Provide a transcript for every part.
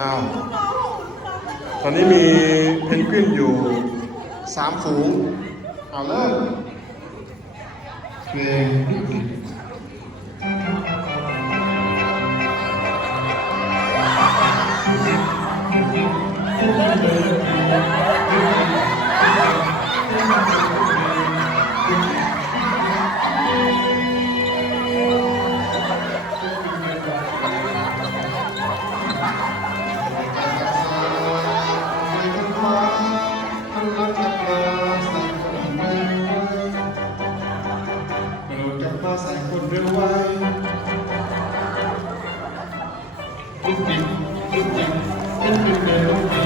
อ้าวตอนนี้มีเพนกวินอยู่3 ฝูงเอาเริ่มเพลงใส่คนเร็วไวทุกดิบทุกดิบทุกดิบเร็วดี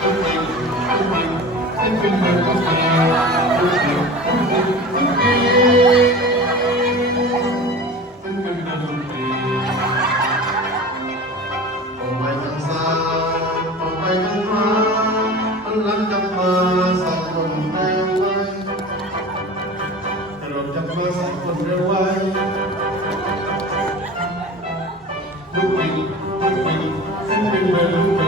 ทุกดิบทุกดิบทุกดิบเร็วดีทุกดิบทุกดิบทุกดิบทุกดิบเร็วดีออกไปทางซ้ายออกไปทางขวาหันหลังกลับมาใส่คนเร็วไวเราจะมาใส่คนเร็วไวลุกวิ่งลุกวิ่งเส้นเป็นเบอร์